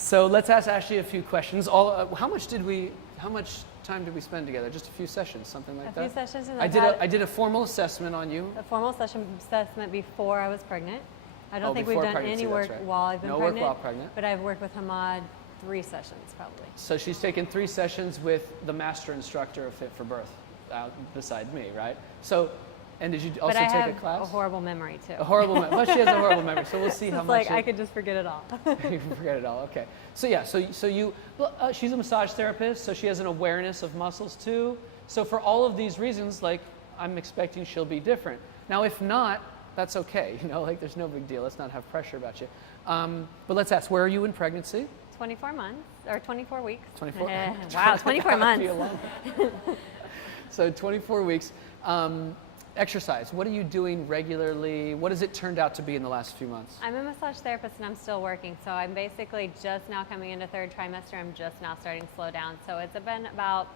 So let's ask Ashley a few questions. How much time did we spend together? Just a few sessions, something like that? A few sessions. And I did a formal assessment on you. A formal assessment before I was pregnant. I don't think we've before done pregnancy, any work that's right. while I've been No pregnant. work while pregnant. But I've worked with Hamad 3 sessions probably. So she's taken 3 sessions with the master instructor of Fit for Birth, beside me, right? So, and did you also take a class? But I have a horrible memory too. A horrible memory. Well, she has a horrible memory, so we'll see how much. Like I could just forget it all. You can forget it all. Okay. So yeah. So you. Well, she's a massage therapist, so she has an awareness of muscles too. So for all of these reasons, like I'm expecting she'll be different. Now, if not, that's okay. You know, like there's no big deal. Let's not have pressure about you. But let's ask, where are you in pregnancy? 24 months or 24 weeks. 24. Wow, 24 months. So 24 weeks. Exercise. What are you doing regularly? What has it turned out to be in the last few months? I'm a massage therapist and I'm still working. So I'm basically just now coming into 3rd trimester. I'm just now starting to slow down. So it's been about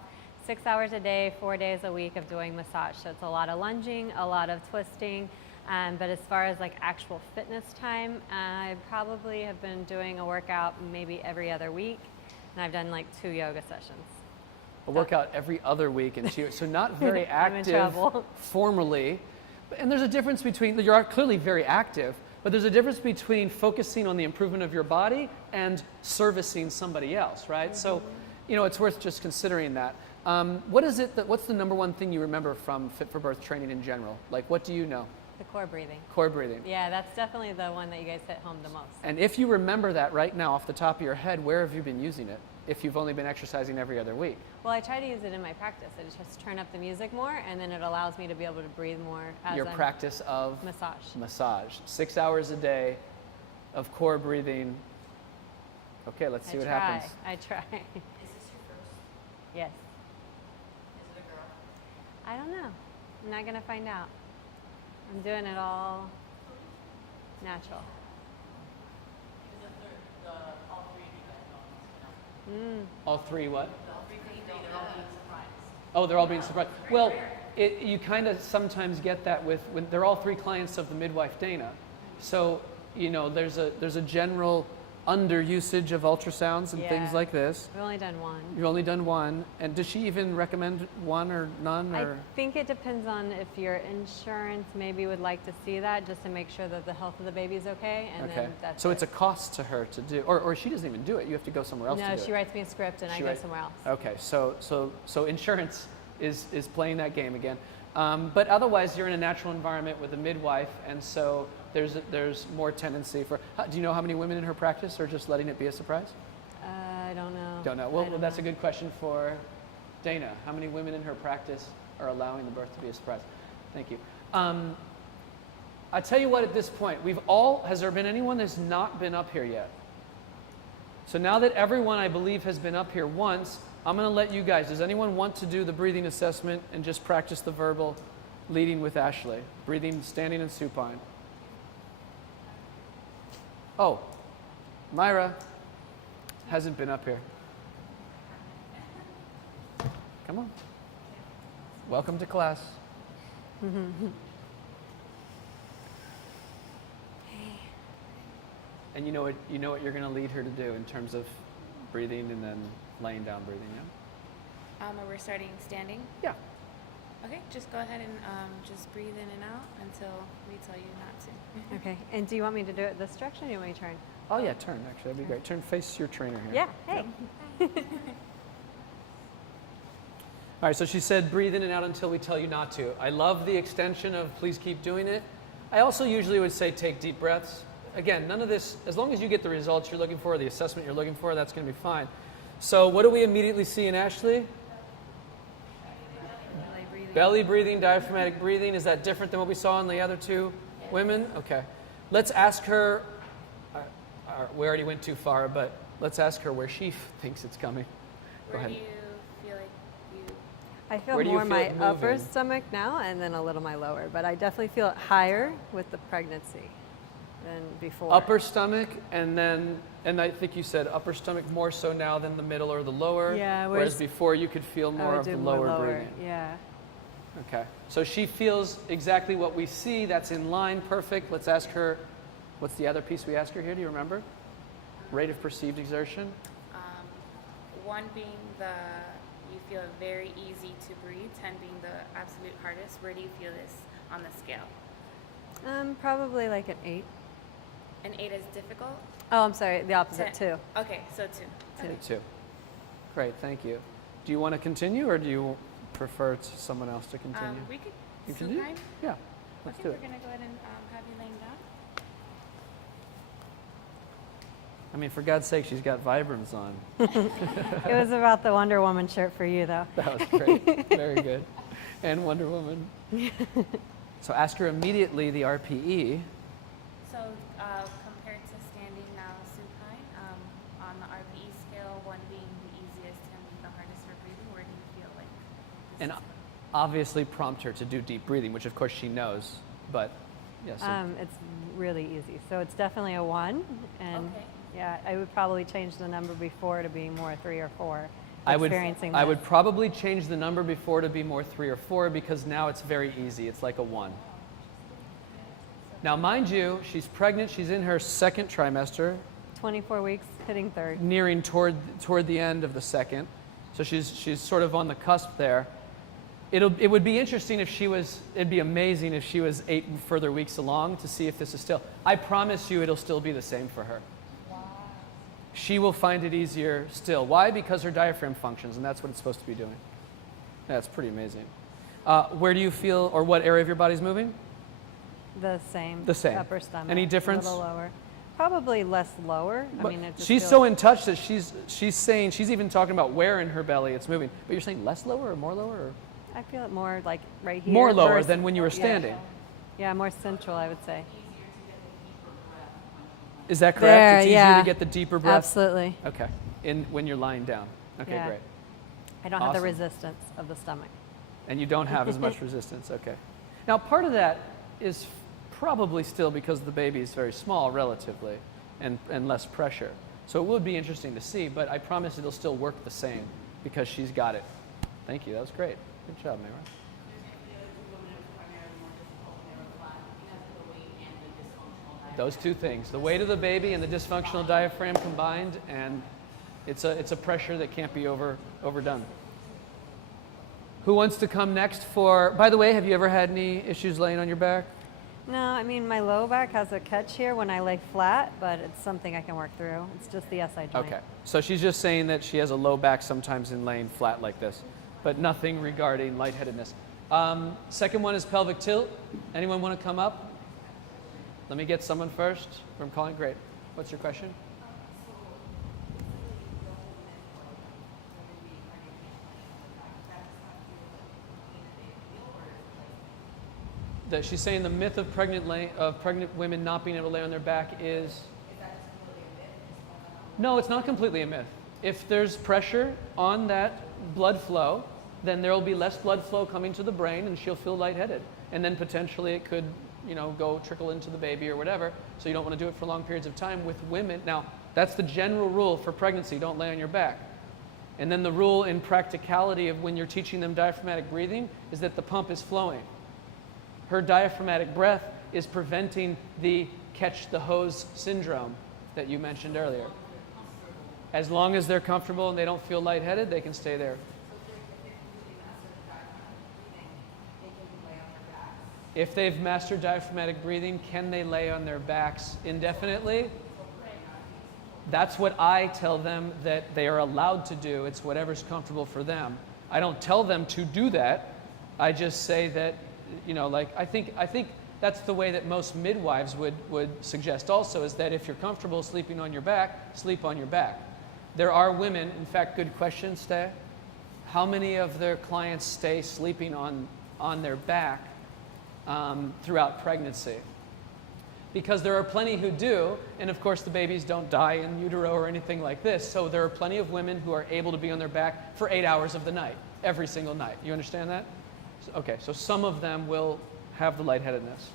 6 hours a day, 4 days a week of doing massage. So it's a lot of lunging, a lot of twisting. But as far as like actual fitness time, I probably have been doing a workout maybe every other week. And I've done like 2 yoga sessions. A workout every other week, and so not very active formally. And there's a difference between, you're clearly very active, but there's a difference between focusing on the improvement of your body and servicing somebody else, right? Mm-hmm. So, you know, it's worth just considering that. What's the number one thing you remember from Fit for Birth training in general? Like, what do you know? The core breathing. Core breathing. Yeah, that's definitely the one that you guys hit home the most. And if you remember that right now off the top of your head, where have you been using it? If you've only been exercising every other week? Well, I try to use it in my practice. I just turn up the music more, and then it allows me to be able to breathe more as your practice of massage. Massage. 6 hours a day of core breathing. Okay, let's see what happens. I try. Is this your first? Yes. Is it a girl? I don't know. I'm not gonna find out. I'm doing it all natural. All 3 of you guys know. All 3 what? All 3 they're all being surprised. Oh, they're all being surprised. Well, you kind of sometimes get that when they're all 3 clients of the midwife Dana. So, you know, there's a general under usage of ultrasounds and things like this. We've only done 1. You've only done 1. And does she even recommend 1 or none? Or? I think it depends on if your insurance maybe would like to see that, just to make sure that the health of the baby is okay. And then that's so it's a cost to her to do, or she doesn't even do it. You have to go somewhere else to do it. No, she writes me a script and I go somewhere else. Okay, so insurance is playing that game again. But otherwise, you're in a natural environment with a midwife, and so there's more tendency for. Do you know how many women in her practice, or just letting it be a surprise? I don't know. Don't know. Well, that's a good question for Dana. How many women in her practice are allowing the birth to be a surprise? Thank you. I tell you what. At this point, has there been anyone that's not been up here yet? So now that everyone, I believe, has been up here once, I'm going to let you guys. Does anyone want to do the breathing assessment and just practice the verbal leading with Ashley? Breathing, standing, and supine. Oh, Myra hasn't been up here. Come on. Welcome to class. And you know what you're going to lead her to do in terms of breathing and then laying down breathing, yeah? We're starting standing? Yeah. Okay, just go ahead and just breathe in and out until we tell you not to. Okay, and do you want me to do it this direction or do you want me to turn? Oh yeah, turn actually, that'd be great. Turn, face your trainer here. Yeah, hey. All right, so she said breathe in and out until we tell you not to. I love the extension of please keep doing it. I also usually would say take deep breaths. Again, none of this, as long as you get the results you're looking for, the assessment you're looking for, that's going to be fine. So what do we immediately see in Ashley? Belly breathing, diaphragmatic breathing. Is that different than what we saw in the other 2 women? Okay. Let's ask her, we already went too far, but let's ask her where she thinks it's coming. Go ahead. Where do you feel like you... I feel more my upper stomach now and then a little my lower, but I definitely feel it higher with the pregnancy than before. Upper stomach, and I think you said upper stomach more so now than the middle or the lower. Yeah. Whereas before you could feel more of the lower breathing. Yeah. Okay. So she feels exactly what we see. That's in line. Perfect. Let's ask her, what's the other piece we ask her here? Do you remember? rate of perceived exertion? 1 being you feel it very easy to breathe, 10 being the absolute hardest. Where do you feel this on the scale? Probably like an 8. An 8 is difficult? Oh, I'm sorry, the opposite, 10. 2. Okay, so 2. Okay. 2. Great, thank you. Do you want to continue, or do you prefer someone else to continue? We could You can do? supine. Yeah, let's Okay, do we're it. going to go ahead and have you laying down. I mean, for God's sake, she's got Vibrams on. It was about the Wonder Woman shirt for you, though. That was great. Very good. And Wonder Woman. So ask her immediately the RPE. So compared to standing now supine, on the RPE scale, 1 being the easiest, 10 being the hardest for breathing, where do you feel like this And is? obviously prompt her to do deep breathing, which of course she knows, but yes. It's really easy. So it's definitely a 1. And Okay. yeah, I would probably change the number before to being more 3 or 4. I Experiencing would this. probably change the number before to be more 3 or 4 because now it's very easy. It's like a 1. Now, mind you, she's pregnant. She's in her 2nd trimester, 24 weeks, hitting 3rd. nearing toward the end of the 2nd. So she's sort of on the cusp there. It would be interesting if it'd be amazing if she was 8 further weeks along to see if this is still. I promise you it'll still be the same for her. She will find it easier still. Why? Because her diaphragm functions, and that's what it's supposed to be doing. That's pretty amazing. Where do you feel, or what area of your body's moving? The same. The same. Upper stomach. Any difference? A little lower. Probably less lower. I But mean, it just she's feels- so in touch that she's saying, she's even talking about where in her belly it's moving. But you're saying less lower or more lower? Or? I feel it more like right here. More lower versus- than when you were yeah. standing. Yeah, more central, I would say. Is that correct? There, It's easier yeah. to get the deeper breath? Absolutely. Okay. When you're lying down. Okay, Yeah. great. I don't have the Awesome. resistance of the stomach. And you don't have as much resistance. Okay. Now, part of that is probably still because the baby is very small relatively and less pressure. So it would be interesting to see, but I promise it'll still work the same because she's got it. Thank you. That was great. Good job, Mayra. Those 2 things, the weight of the baby and the dysfunctional diaphragm combined, and it's a pressure that can't be overdone. Who wants to come next for, by the way, have you ever had any issues laying on your back? No, I mean, my low back has a catch here when I lay flat, but it's something I can work through. It's just the SI joint. Okay, so she's just saying that she has a low back sometimes in laying flat like this, but nothing regarding lightheadedness. Second one is pelvic tilt. Anyone want to come up? Let me get someone first from calling. Great. What's your question? That she's saying the myth of pregnant women not being able to lay on their back is. No, it's not completely a myth. If there's pressure on that blood flow, then there will be less blood flow coming to the brain, and she'll feel lightheaded, and then potentially it could, go trickle into the baby or whatever. So you don't want to do it for long periods of time with women. Now, that's the general rule for pregnancy: don't lay on your back. And then the rule in practicality of when you're teaching them diaphragmatic breathing is that the pump is flowing. Her diaphragmatic breath is preventing the catch the hose syndrome that you mentioned earlier. As long as they're comfortable and they don't feel lightheaded, they can stay there. If they've mastered diaphragmatic breathing, can they lay on their backs indefinitely? That's what I tell them that they are allowed to do. It's whatever's comfortable for them. I don't tell them to do that. I just say that, I think that's the way that most midwives would suggest also, is that if you're comfortable sleeping on your back, sleep on your back. There are women, in fact, good question, Stay. How many of their clients stay sleeping on their back throughout pregnancy? Because there are plenty who do, and of course the babies don't die in utero or anything like this, so there are plenty of women who are able to be on their back for 8 hours of the night, every single night. You understand that? Okay, so some of them will have the lightheadedness.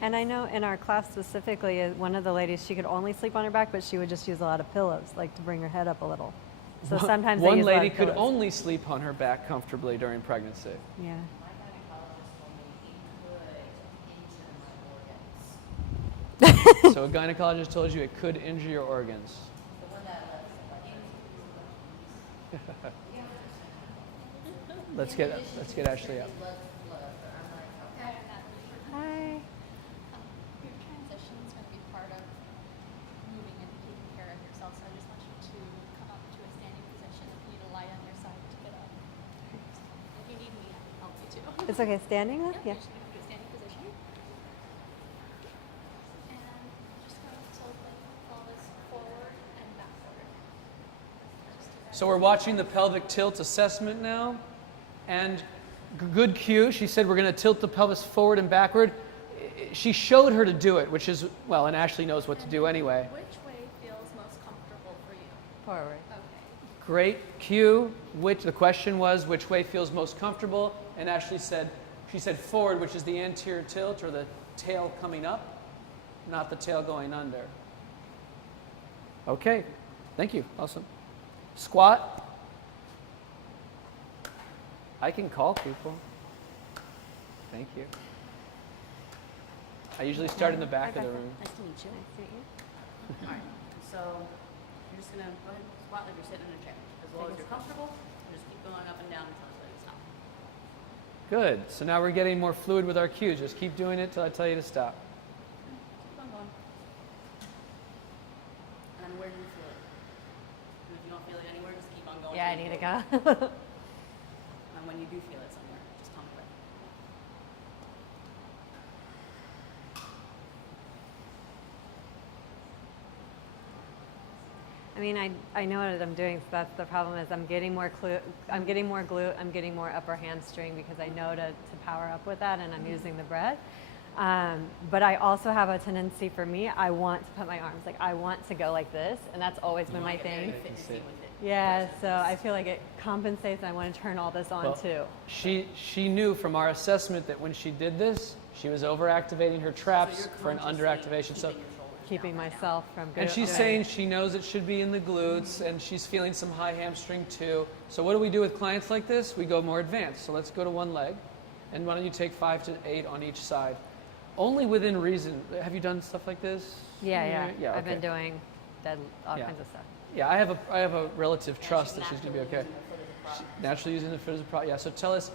And I know in our class specifically, one of the ladies, she could only sleep on her back, but she would just use a lot of pillows, like to bring her head up a little. So sometimes they One use a lot lady of could pillows. only sleep on her back comfortably during pregnancy. Yeah. So a gynecologist told you it could injure your organs. Let's get Ashley up. Hi. Your transition is going to be part of moving and taking care of yourself, so I just want you to come up to a standing position. If you need to lie on your side to get up. If you need me, I can help you too. It's okay, standing then? Yep, Yeah. you're just going to do a standing position. And just going to tilt the pelvis forward and backward. So we're watching the pelvic tilt assessment now, and good cue. She said we're going to tilt the pelvis forward and backward. She showed her to do it, which is, well, and Ashley knows what to do anyway. Which way feels most comfortable for you? Forward. Okay. Great cue. The question was which way feels most comfortable, and Ashley said, she said forward, which is the anterior tilt or the tail coming up, not the tail going under. Okay, thank you, awesome. Squat. I can call people. Thank you. I usually start in the back of the room. Nice to meet you. Nice to meet you. All right. So you're just gonna go ahead and squat like you're sitting in a chair. As long as you're comfortable, you just keep going up and down until it's ready to stop. Good. So now we're getting more fluid with our cues. Just keep doing it till I tell you to stop. Keep on going. And then where do you feel it? If you don't feel it anywhere, just keep on going. Yeah, I till you need to feel it. go. And when you do feel it somewhere, just tell me where. I mean, I know what I'm doing. So that's the problem is I'm getting more glute, I'm getting more upper hamstring because I know to power up with that, and I'm using the breath. But I also have a tendency for me, I want to put my arms, like I want to go like this, and that's always been my thing. Fitnessy with it. Yeah, so I feel like it compensates, and I want to turn all this on Well, too. She knew from our assessment that when she did this, she was overactivating her traps for an underactivation. So, Keeping myself from and she's doing- saying she knows it should be in the glutes, and she's feeling some high hamstring too. So what do we do with clients like this? We go more advanced. So let's go to one leg, and why don't you take 5 to 8 on each side? Only within reason. Have you done stuff like this? Yeah. Yeah. I've been okay. doing all Yeah. kinds of stuff. Yeah, I have a relative trust that she's gonna be okay. Naturally using the foot as a prop. Yeah. So tell us.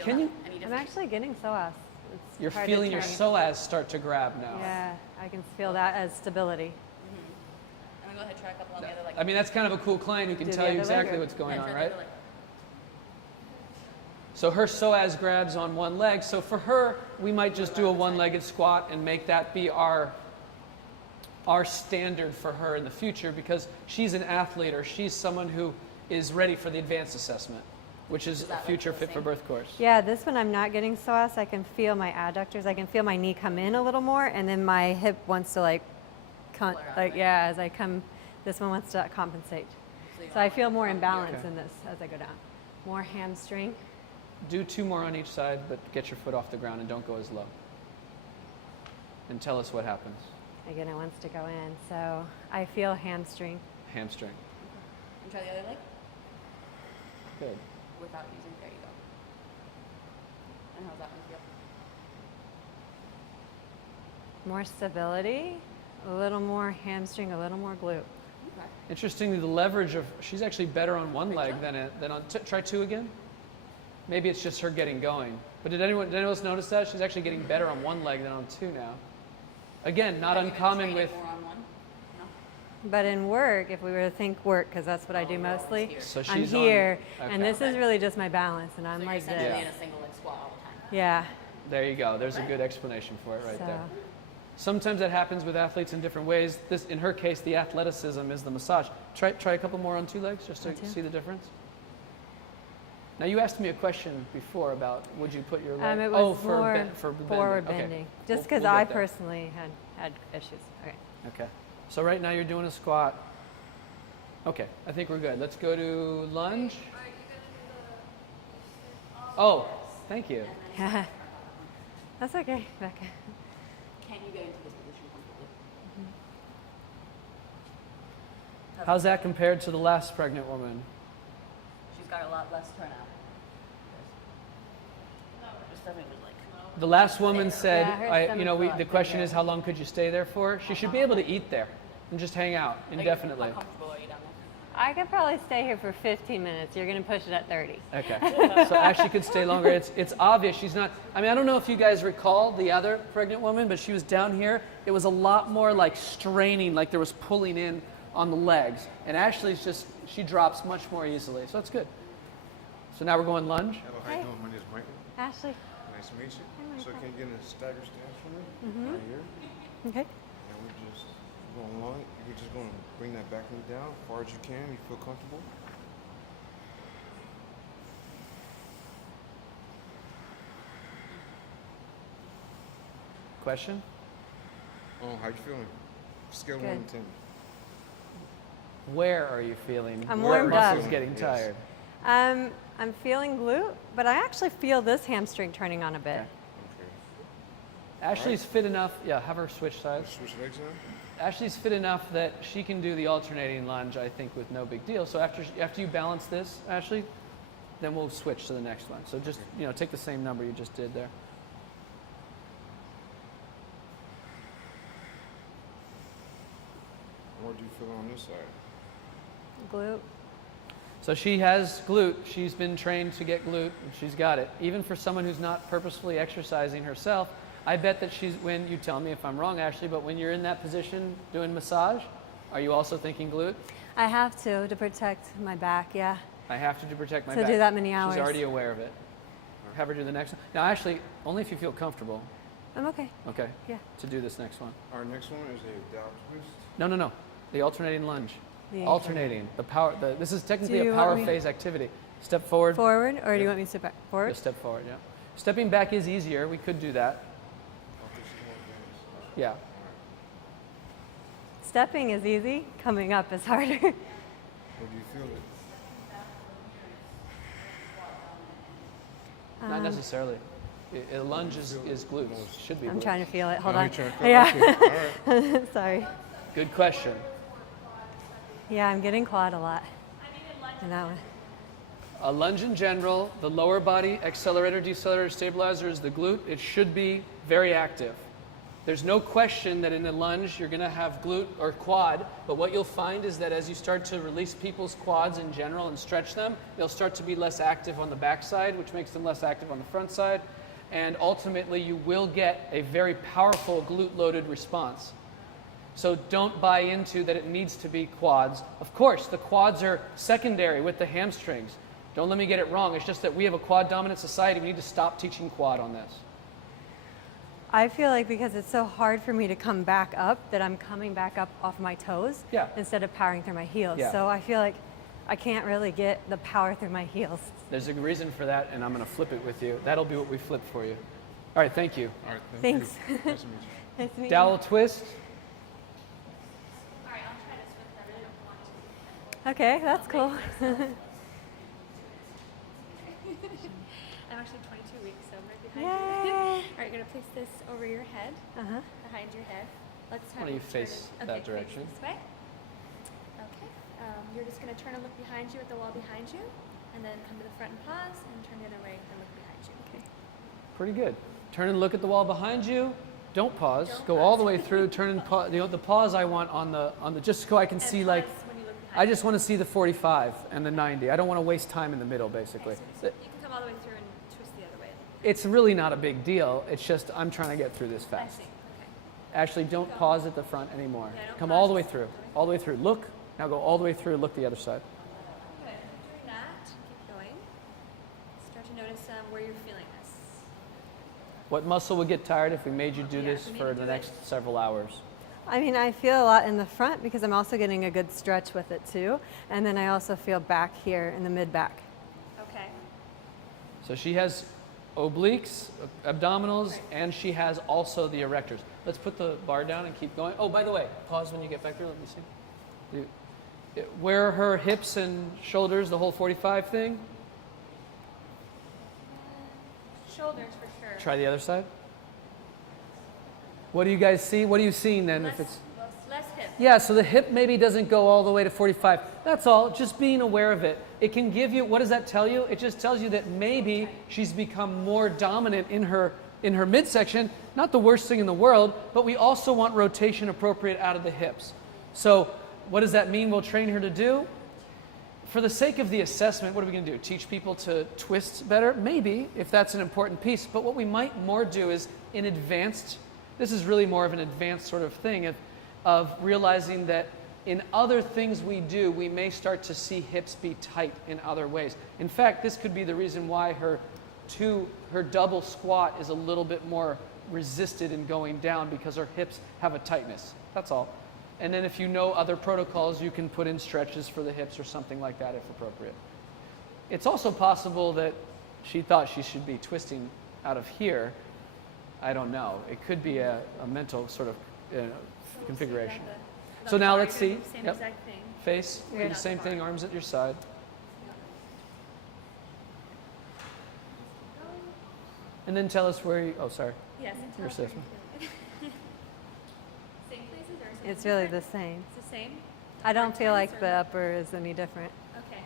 Can you? I'm actually getting psoas. It's You're hard to feeling your turn. psoas start to grab now. Yeah, I can feel that as stability. And then go ahead and try a couple on the other leg. I mean, that's kind of a cool client who can Do the tell you other leg exactly or- what's going Yeah, on, try the right? other leg. So her psoas grabs on one leg. So for her, we might just do a one-legged squat and make that be our standard for her in the future, because she's an athlete or she's someone who is ready for the advanced assessment, which is a that future like the fit for same? birth course. Yeah, this one I'm not getting psoas. I can feel my adductors. I can feel my knee come in a little more, and then my hip wants to like Flare out, right? yeah, as I come, this one wants to compensate. So I feel more imbalance Okay. in this as I go down. More hamstring. Do 2 more on each side, but get your foot off the ground and don't go as low. And tell us what happens. Again, it wants to go in. So I feel hamstring. Hamstring. And try the other leg Good. without using. There you go. And how's that one feel? More stability, a little more hamstring, a little more glute. Okay. Interestingly, the leverage of, she's actually better on one leg than on, try 2 again. Maybe it's just her getting going. But did anyone else notice that? She's actually getting better on one leg than on 2 now. Again, not Have you been uncommon training with, more on one? No? But in work, if we were to think work, because that's what I do you're always mostly, here. so I'm she's here, on, and this is really just my balance, and I'm So like you're essentially this. in a single leg squat all the time. Yeah. there you go. There's a good explanation for it right So, there. Sometimes that happens with athletes in different ways. This, in her case, the athleticism is the massage. Try a couple more on 2 legs just to On 2? see the difference. Now you asked me a question before about would you put your leg? it was for more for forward Okay. bending. Just We'll because get I there. personally had issues. Okay. Okay. So right now you're doing a squat. Okay, I think we're good. Let's go to lunge. Oh, thank you. That's okay, Becca. Can you get into this position comfortably? How's that compared to the last pregnant woman? She's got a lot less turnout. Her stomach was like, The last woman said, Yeah, her the question is how long could you stay there for? She should be able to eat there and just hang out indefinitely. How comfortable are you down there? I could probably stay here for 15 minutes. You're going to push it at 30. Okay. So Ashley could stay longer. It's obvious she's not. I mean, I don't know if you guys recall the other pregnant woman, but she was down here. It was a lot more like straining, like there was pulling in on the legs. And Ashley's just, she drops much more easily. So that's good. So now we're going lunge. Hello, how you doing? My name is Michael. Ashley. Nice to meet you. Hi, So Michael. can you get a stagger stance for me? Right here. Okay. And we're just going along. You're just going to bring that back knee down as far as you can. You feel comfortable? Question? Oh, how you feeling? Scale of 1 Good. to 10. Where are you feeling? I'm Where warmed muscles up. getting Yes. tired? I'm feeling glute, but I actually feel this hamstring turning on a bit. Okay. Okay. Ashley's fit enough. Yeah, have her switch sides. Switch legs now. Ashley's fit enough that she can do the alternating lunge, I think, with no big deal. So after you balance this, Ashley, then we'll switch to the next one. So just, take the same number you just did there. What do you feel on this side? Glute. So she has glute. She's been trained to get glute, and she's got it. Even for someone who's not purposefully exercising herself, I bet that when you tell me if I'm wrong, Ashley, but when you're in that position doing massage, are you also thinking glute? I have to protect my back, yeah. I have to protect my To back. do that many hours. She's already aware of it. Have her do the next one. Now, Ashley, only if you feel comfortable, I'm okay. okay, Yeah. to do this next one. Our next one is a down twist. No. The alternating lunge. The Alternating. The power. This is technically Do a you power want me- phase activity. Step forward. Forward, or do Yeah. you want me to step back? Forward? Just step forward, yeah. Stepping back is easier. We could do that. Okay, she's more advanced. Yeah. Stepping is easy. Coming up is harder. What do you feel it? Not necessarily. A lunge is glutes. Should be I'm glutes. trying to feel it. Hold Oh, on. you're trying to feel it? Yeah. Okay, all right. Sorry. Good question. Yeah, I'm getting quad a lot. In that one. A lunge in general, the lower body accelerator, decelerator, stabilizer is the glute. It should be very active. There's no question that in a lunge you're going to have glute or quad, but what you'll find is that as you start to release people's quads in general and stretch them, they'll start to be less active on the back side, which makes them less active on the front side, and ultimately you will get a very powerful glute-loaded response. So don't buy into that it needs to be quads. Of course, the quads are secondary with the hamstrings. Don't let me get it wrong. It's just that we have a quad-dominant society. We need to stop teaching quad on this. I feel like because it's so hard for me to come back up, that I'm coming back up off my toes Yeah. instead of powering through my heels. Yeah. So I feel like I can't really get the power through my heels. There's a reason for that, and I'm going to flip it with you. That'll be what we flip for you. All right, thank you. All right, Thanks. you. Nice to meet you. Nice to meet you. Dowel twist. Alright, I'll try to switch, but I really don't want to. Okay, that's cool. I'm actually 22 weeks, so I'm right behind Yay. you. Alright, you're gonna place this over your head, Uh-huh. behind your head. Let's Why have don't you turn. face Okay, that face direction? this way. Okay, you're just gonna turn and look behind you at the wall behind you, and then come to the front and pause, and turn the other way and look behind you. Okay. Pretty good. Turn and look at the wall behind you. Don't pause. Go all the way through. Turn and pause. The pause I want on the just so I can And see like. pause when you look behind I just want to see the 45 and the 90. I don't want to waste time in the middle, basically. you. So you can come all the way through and twist the other way. It's really not a big deal. It's just I'm trying to get through this I fast. see. Okay. Actually, don't pause at the front anymore. Yeah, don't Come pause, all the way just through. keep going. All the way through. Look. Now go all the way through. Look the other side. Good. Doing that, keep going. Start to notice where you're feeling this. What muscle would get tired if we made you do Yeah, this if we made for you the do next several hours? I mean, I feel a lot in the front because I'm also getting a good stretch with it too. And then I also feel back here in the mid-back. Okay. So she has obliques, abdominals, and she has also the erectors. Let's put the bar down and keep going. Oh, by the way, pause when you get back there. Let me see. Where are her hips and shoulders, the whole 45 thing? Shoulders for sure. Try the other side. What do you guys see? What are you seeing then? Less, If it's less hip. yeah, so the hip maybe doesn't go all the way to 45. That's all. Just being aware of it. It can give you. What does that tell you? It just tells you that maybe she's become more dominant in her midsection. Not the worst thing in the world, but we also want rotation appropriate out of the hips. So what does that mean? We'll train her to do. for the sake of the assessment, what are we going to do? Teach people to twist better? Maybe, if that's an important piece. But what we might more do is in advanced, this is really more of an advanced sort of thing of realizing that in other things we do, we may start to see hips be tight in other ways. In fact, this could be the reason why her double squat is a little bit more resisted in going down, because her hips have a tightness. That's all. And then if you know other protocols, you can put in stretches for the hips or something like that if appropriate. It's also possible that she thought she should be twisting out of here. I don't know. It could be a mental sort of configuration. So now let's see. Same Yep. exact thing. Face, do the same thing, arms at your side. And then tell us where you, oh, sorry. Yes. Your assessment. Same places or something It's really different? the same. It's the same? I don't feel like Or- the upper is any different. Okay.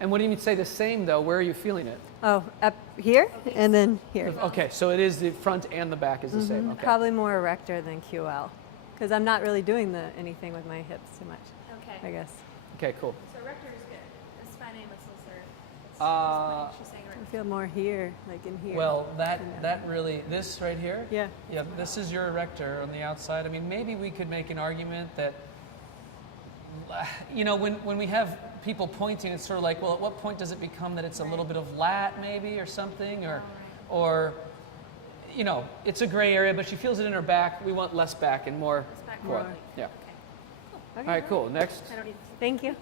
And when you say the same, though, where are you feeling it? Oh, up here and then here. Okay, so it is the front and the back is the same. Okay. Probably more erector than QL, because I'm not really doing anything with my hips too much, I Okay. guess. Okay, cool. So erector is good. The spinae muscles Uh, she's saying I erector. feel more here, like in here. Well, that really, this right here? Yeah. Yeah, this is your erector on the outside. I mean, maybe we could make an argument that, you know, when we have people pointing, it's sort of like, well, at what point does it become that it's a little bit of lat maybe or something? Or, you know, it's a gray area, but she feels it in her back. We want less back and more back, core. more. Yeah. Okay. All right, cool. Next. I don't need Thank you.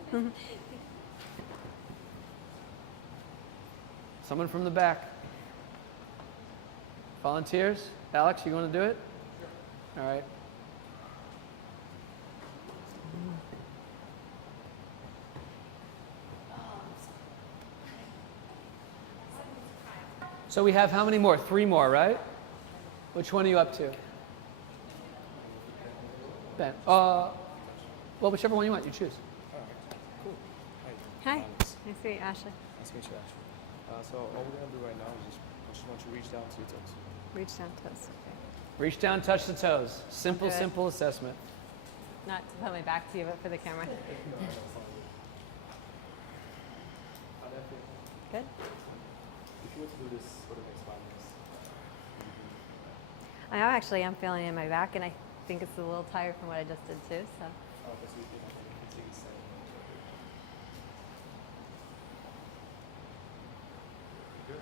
Someone from the back. Volunteers? Alex, you want to do it? All right. So we have how many more? 3 more, right? Which one are you up to? Ben. Well, whichever one you want, you choose. Cool. Hi. Nice to meet you, Ashley. Nice to meet you, Ashley. So all we're gonna do right now is I just want you to reach down to your toes. Reach down toes. Okay. Reach down, touch the toes. Simple, Okay. simple assessment. Not to put my back to you, but for the camera. Good. If you were to do this, what the next 5 minutes? I actually am feeling it in my back, and I think it's a little tired from what I just did too. So. Oh, okay, so you can take a second. Good.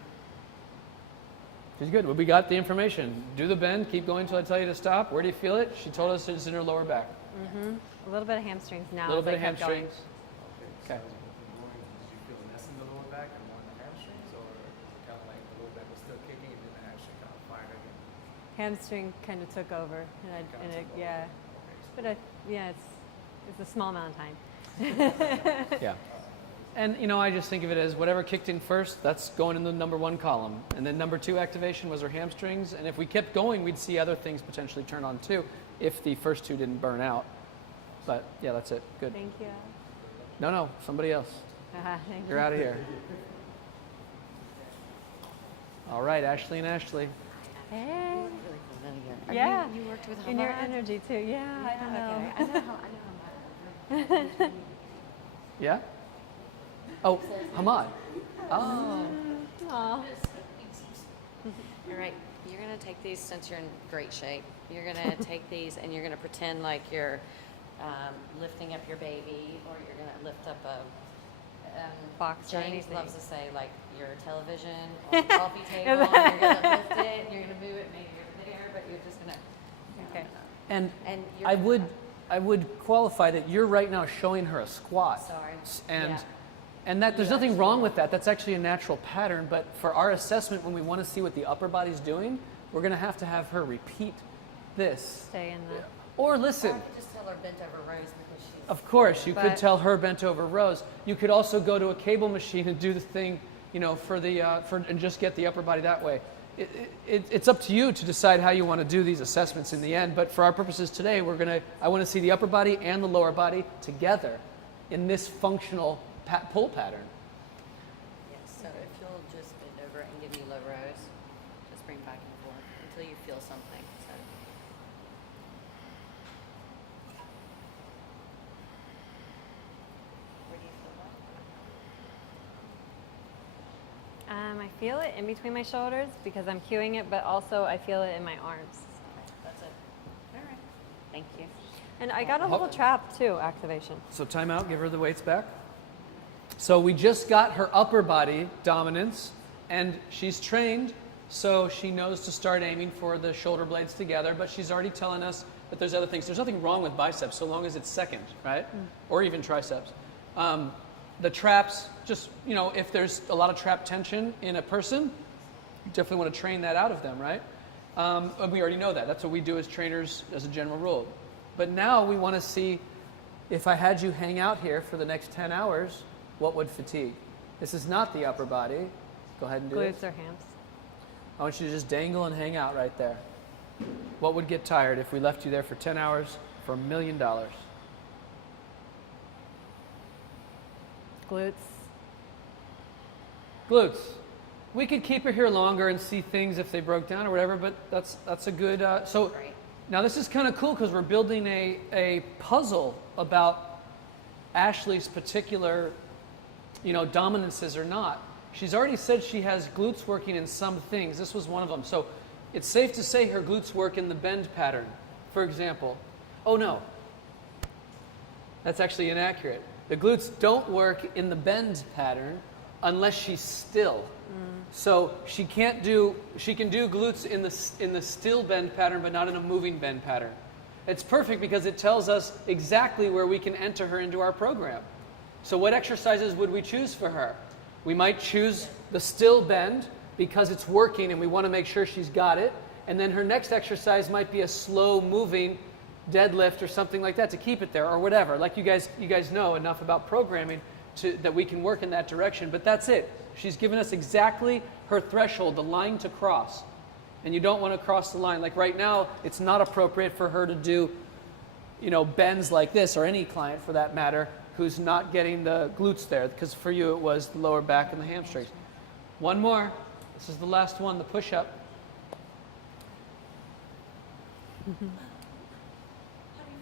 She's good. Well, we got the information. Do the bend. Keep going until I tell you to stop. Where do you feel it? She told us it's in her lower back. A little bit of hamstrings now. A little as I bit of kept going. hamstrings. Okay. Okay. Did you feel less in the lower back and more in the hamstrings, or kind of like the lower back was still kicking and then the hamstring kind of fired again? Hamstring kind of took over, yeah. But it's a small amount of time. Yeah. And, you know, I just think of it as whatever kicked in first, that's going in the number 1 column. And then number 2 activation was her hamstrings. And if we kept going, we'd see other things potentially turn on too, if the first 2 didn't burn out. But, yeah, that's it. Good. Thank you. No, somebody else. Thank You're you. out of here. All right, Ashley and Ashley. Hey. Are Yeah. You worked with And your Hamad? energy too. Yeah, I know. Okay. I know Hamad. Yeah? Oh, Hamad. Oh. Aw. All right, you're gonna take these, since you're in great shape, you're gonna take these and you're gonna pretend like you're lifting up your baby, or you're gonna lift up a, Box or James anything. loves to say like your television or the coffee table, and you're gonna lift it, and you're gonna move it, maybe you're there, but you're just gonna. Okay. And And you're I would qualify that you're right now showing her a squat. Sorry. And Yeah. and that there's nothing wrong with that. That's actually a natural pattern. But for our assessment, when we want to see what the upper body's doing, we're going to have her repeat this. Stay in the. Or Or listen. I could just tell her bent over rows because she's. Of course, you could But- tell her bent over rows. You could also go to a cable machine and do the thing, you know, and just get the upper body that way. It's up to you to decide how you want to do these assessments in the end. But for our purposes today, I want to see the upper body and the lower body together in this functional pull pattern. Yes, so if you'll just bend over and give me low rows, just bring back and forth until you feel something, so. Where do you feel that? feel it in between my shoulders because I'm cueing it, but also I feel it in my arms. That's it. All right. Thank you. And I got a little trap too, activation. So time out, give her the weights back. So we just got her upper body dominance, and she's trained, so she knows to start aiming for the shoulder blades together, but she's already telling us that there's other things. There's nothing wrong with biceps so long as it's second, right? Or even triceps. The traps, just, if there's a lot of trap tension in a person, you definitely want to train that out of them, right? We already know that. That's what we do as trainers as a general rule. But now we want to see, if I had you hang out here for the next 10 hours, what would fatigue? This is not the upper body. Go ahead and do Glutes this. or hams. I want you to just dangle and hang out right there. What would get tired if we left you there for 10 hours for $1 million? Glutes. Glutes. We could keep her here longer and see things if they broke down or whatever, but that's a good... So Great. now this is kind of cool because we're building a puzzle about Ashley's particular, dominances or not. She's already said she has glutes working in some things. This was one of them. So it's safe to say her glutes work in the bend pattern, for example. Oh, no. That's actually inaccurate. The glutes don't work in the bend pattern unless she's still. So she can do glutes in the still bend pattern, but not in a moving bend pattern. It's perfect because it tells us exactly where we can enter her into our program. So what exercises would we choose for her? We might choose the still bend because it's working and we want to make sure she's got it. And then her next exercise might be a slow moving deadlift or something like that to keep it there or whatever. Like you guys know enough about programming that we can work in that direction. But that's it. She's given us exactly her threshold, the line to cross. And you don't want to cross the line. Like right now, it's not appropriate for her to do, bends like this, or any client for that matter, who's not getting the glutes there, because for you it was the lower back and the hamstrings. One more. This is the last one, the push-up. How do you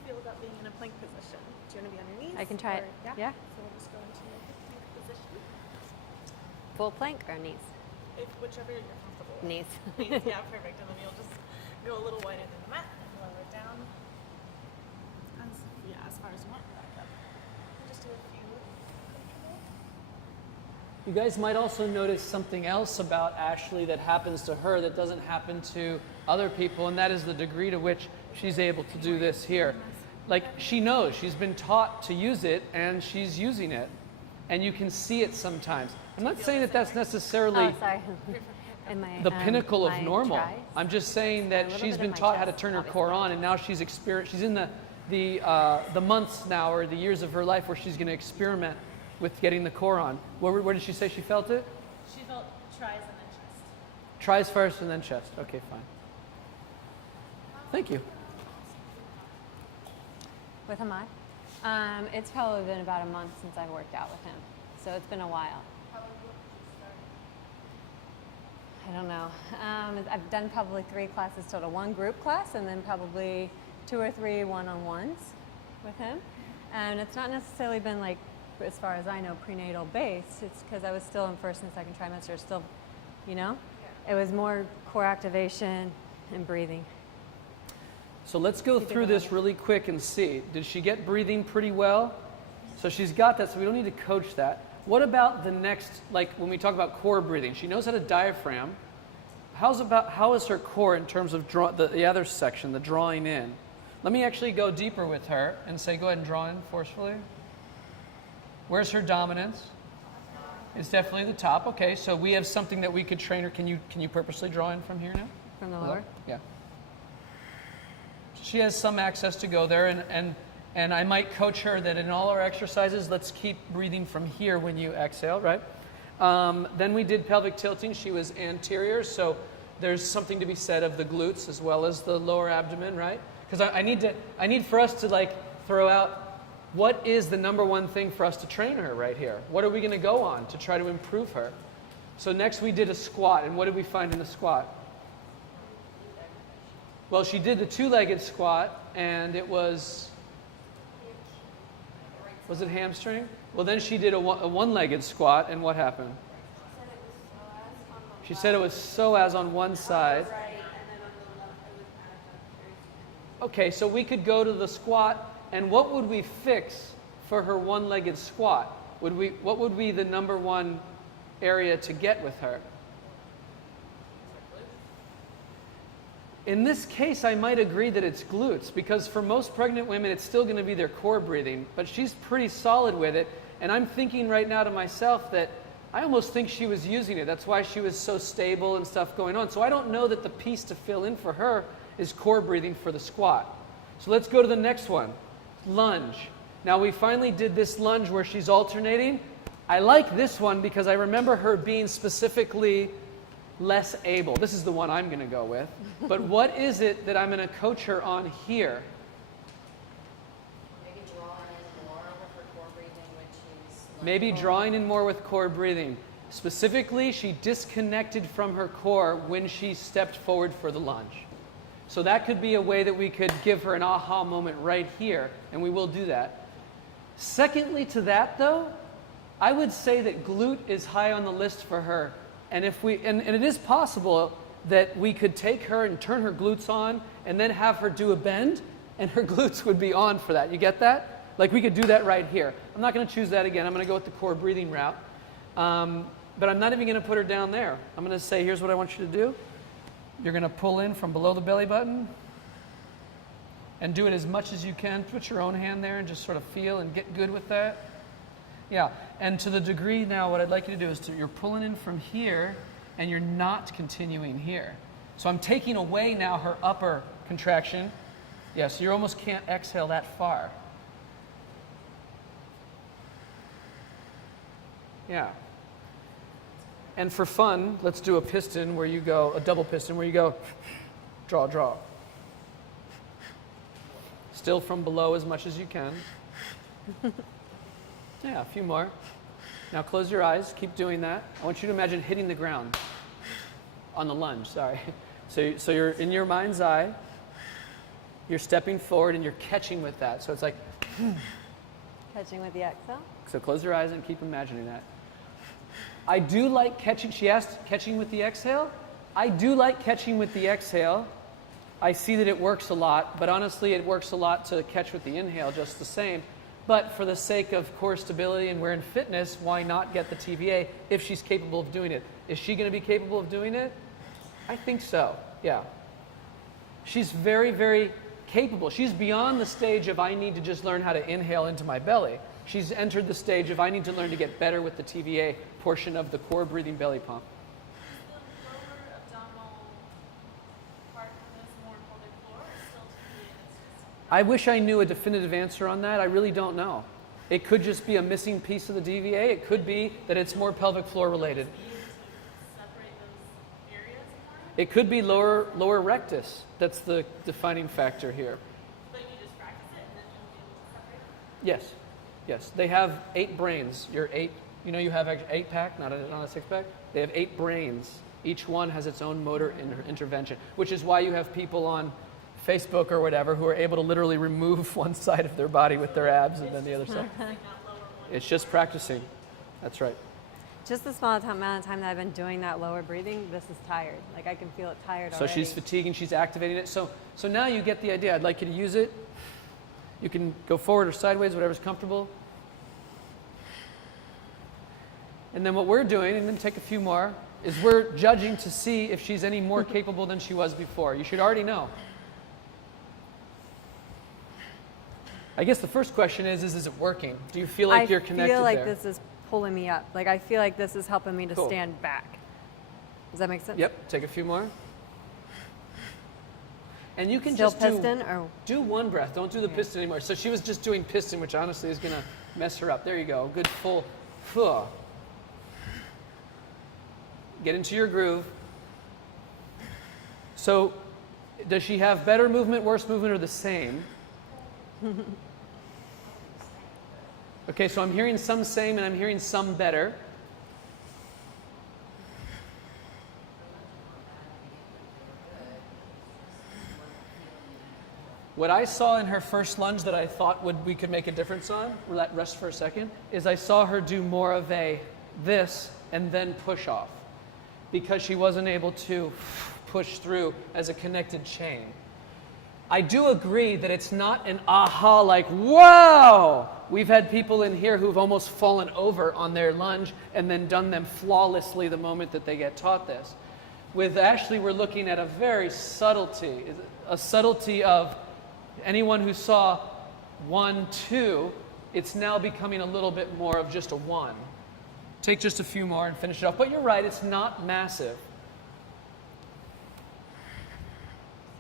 feel about being in a plank position? Do you want to be on your knees? I can try it. Or- Yeah. So we'll just go into a plank position. Full plank or knees? Whichever you're comfortable with. Knees. Knees, yeah, perfect. And then you'll just go a little wider than the mat and lower it down. As far as you want. Back up. Just do a few comfortable. You guys might also notice something else about Ashley that happens to her that doesn't happen to other people, and that is the degree to which she's able to do this here. Like, she knows, she's been taught to use it, and she's using it. And you can see it sometimes. I'm not saying that that's necessarily Oh, sorry. In my, the pinnacle of my normal. tries. I'm just saying that A little she's bit been in my taught how to chest, turn her obviously. core on, and now she's in the months now, or the years of her life where she's going to experiment with getting the core on. Where did she say she felt it? She felt tries and then chest. Tries first and then chest. Okay, fine. Thank you. With Ahmad? It's probably been about a month since I've worked out with him. So it's been a while. I don't know. I've done probably 3 classes total. 1 group class and then probably 2 or 3 one-on-ones with him. And it's not necessarily been like, as far as I know, prenatal based. It's because I was still in first and second trimester, still, It was more core activation and breathing. So let's go through this really quick and see. Did she get breathing pretty well? So she's got that, so we don't need to coach that. What about the next, like when we talk about core breathing? She knows how to diaphragm. How is her core in terms of the other section, the drawing in? Let me actually go deeper with her and say, go ahead and draw in forcefully. Where's her dominance? It's definitely the top. Okay, so we have something that we could train her. Can you purposely draw in from here now? From the lower? Yeah. She has some access to go there, and I might coach her that in all our exercises, let's keep breathing from here when you exhale, right? Then we did pelvic tilting. She was anterior, so there's something to be said of the glutes as well as the lower abdomen, right? Because I need for us to like throw out what is the number one thing for us to train her right here. What are we going to go on to try to improve her? So next we did a squat, and what did we find in the squat? Well, she did the 2-legged squat, and it was it hamstring? Well, then she did a one-legged squat, and what happened? She said it was psoas on one side. Right, and then on the left it was adductor. Okay, so we could go to the squat, and what would we fix for her one-legged squat? What would be the number one area to get with her? In this case, I might agree that it's glutes, because for most pregnant women, it's still going to be their core breathing, but she's pretty solid with it, and I'm thinking right now to myself that I almost think she was using it. That's why she was so stable and stuff going on. So I don't know that the piece to fill in for her is core breathing for the squat. So let's go to the next one, lunge. Now we finally did this lunge where she's alternating. I like this one because I remember her being specifically less able. This is the one I'm going to go with. But what is it that I'm going to coach her on here? Maybe drawing in more with her core breathing when she's Maybe drawing in more with core breathing. Specifically, she disconnected from her core when she stepped forward for the lunge. So that could be a way that we could give her an aha moment right here, and we will do that. Secondly to that, though, I would say that glute is high on the list for her. And if we and it is possible that we could take her and turn her glutes on and then have her do a bend, and her glutes would be on for that. You get that? Like we could do that right here. I'm not going to choose that again. I'm going to go with the core breathing route. But I'm not even going to put her down there. I'm going to say, here's what I want you to do. You're going to pull in from below the belly button and do it as much as you can. Put your own hand there and just sort of feel and get good with that. Yeah, and to the degree now, what I'd like you to do is you're pulling in from here and you're not continuing here. So I'm taking away now her upper contraction. Yeah, so you almost can't exhale that far. Yeah. And for fun, let's do a piston where you go, a double piston where you go, draw, draw. Still from below as much as you can. Yeah, a few more. Now close your eyes, keep doing that. I want you to imagine hitting the ground on the lunge, sorry. So you're in your mind's eye, you're stepping forward and you're catching with that. So it's like, Catching with the exhale. so close your eyes and keep imagining that. I do like catching, she asked catching with the exhale. I do like catching with the exhale. I see that it works a lot, but honestly it works a lot to catch with the inhale just the same. But for the sake of core stability and we're in fitness, why not get the TVA if she's capable of doing it? Is she going to be capable of doing it? I think so, yeah. She's very, very capable. She's beyond the stage of I need to just learn how to inhale into my belly. She's entered the stage of I need to learn to get better with the TVA portion of the core breathing belly pump. Is the lower abdominal part of this more pelvic floor or still TVA and it's just I wish I knew a definitive answer on that. I really don't know. It could just be a missing piece of the DVA. It could be that it's more pelvic floor related. separate those areas more? It could be lower rectus. That's the defining factor here. But you just practice it and then you'll be able to separate them? Yes. Yes. They have 8 brains. You're 8. You know you have 8-pack, not a 6-pack? They have 8 brains. Each one has its own motor intervention, which is why you have people on Facebook or whatever who are able to literally remove one side of their body with their abs and then the other side. It's just practicing. That's right. Just the small amount of time that I've been doing that lower breathing, this is tired. Like I can feel it tired So already. she's fatiguing, she's activating it. So now you get the idea. I'd like you to use it. You can go forward or sideways, whatever's comfortable. And then what we're doing, and then take a few more, is we're judging to see if she's any more capable than she was before. You should already know. I guess the first question is it working? Do you feel like you're connected I feel like there? this is pulling me up. Like I feel like this is helping me to Cool. stand back. Does that make sense? Yep, take a few more. And you can Still just piston or do one breath. Don't do the piston anymore. So she was just doing piston, which honestly is going to mess her up. There you go. Good full. Get into your groove. So does she have better movement, worse movement, or the same? Okay, so I'm hearing some same and I'm hearing some better. What I saw in her first lunge that I thought we could make a difference on, let rest for a second, is I saw her do more of a this and then push off. because she wasn't able to push through as a connected chain. I do agree that it's not an aha like, wow! We've had people in here who've almost fallen over on their lunge and then done them flawlessly the moment that they get taught this. With Ashley, we're looking at a very subtlety of anyone who saw 1, 2, it's now becoming a little bit more of just a 1. Take just a few more and finish it off. But you're right, it's not massive.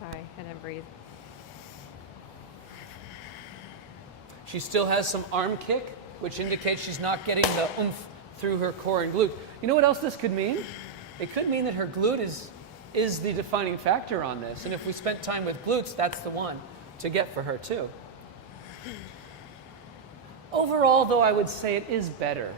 Sorry, I didn't breathe. She still has some arm kick, which indicates she's not getting the oomph through her core and glute. You know what else this could mean? It could mean that her glute is the defining factor on this. And if we spent time with glutes, that's the one to get for her too. Overall, though, I would say it is better.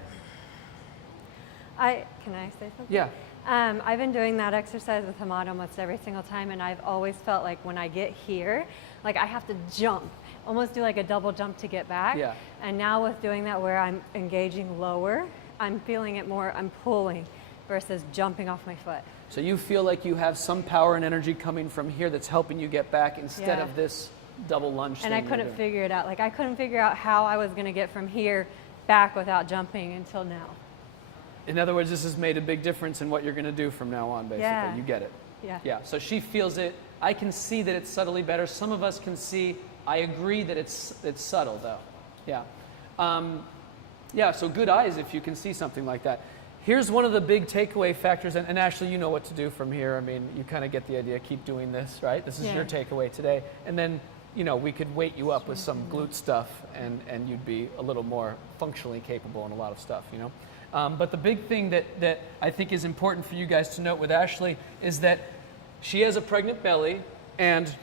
Can I say something? Yeah. I've been doing that exercise with Hamad almost every single time, and I've always felt like when I get here, like I have to jump, almost do like a double jump to get back. Yeah. And now with doing that where I'm engaging lower, I'm feeling it more, I'm pulling versus jumping off my foot. So you feel like you have some power and energy coming from here that's helping you get back instead Yeah. of this double lunge And thing I you're couldn't doing. figure it out. Like I couldn't figure out how I was going to get from here back without jumping until now. In other words, this has made a big difference in what you're going to do from now on, basically. Yeah. You get it. Yeah. Yeah, so she feels it. I can see that it's subtly better. Some of us can see, I agree that it's subtle, though. Yeah. Yeah, so good eyes if you can see something like that. Here's one of the big takeaway factors, and Ashley, you know what to do from here. I mean, you kind of get the idea. Keep doing this, right? This is Yeah. your takeaway today. And then, you know, we could weight you up with some glute stuff, and you'd be a little more functionally capable in a lot of stuff, you know? But the big thing that I think is important for you guys to note with Ashley is that she has a pregnant belly, and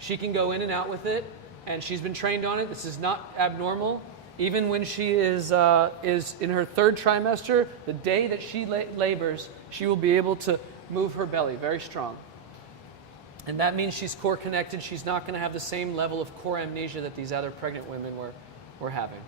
she can go in and out with it, and she's been trained on it. This is not abnormal. Even when she is in her 3rd trimester, the day that she labors, she will be able to move her belly very strong. And that means she's core connected. She's not going to have the same level of core amnesia that these other pregnant women were having.